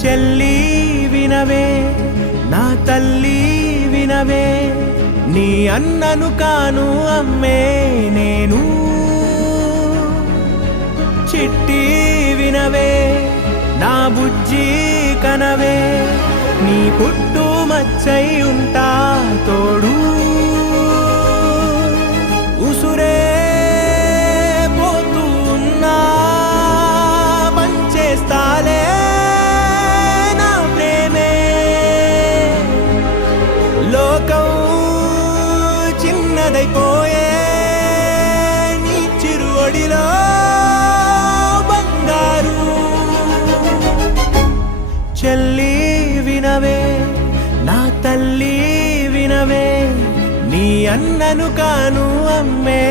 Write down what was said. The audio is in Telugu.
చెల్లి వినవే నా తల్లి వినవే నీ అన్నను కాను అమ్మే నేను చిట్టి వినవే నా బుజ్జి కనవే నీ పుట్టు మచ్చై ఉంటా తోడు ఉసురే పోతున్నా పంచేస్తాలే నా ప్రేమే లోకం చిన్నదైపోయే నీ చిరువడిలో బంగారు చెల్లి వినవే నా తల్లి వినవే నీ అన్నను కాను అమ్మే